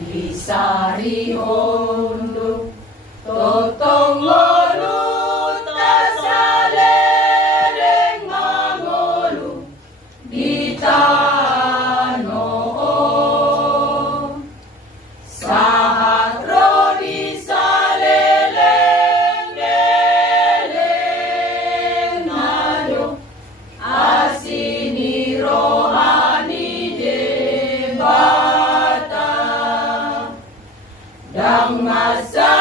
Isari hondo totong ngolu tasaleleng mangolu di tanoo saharo di saleleng deleng nado asini rohani debata dang masa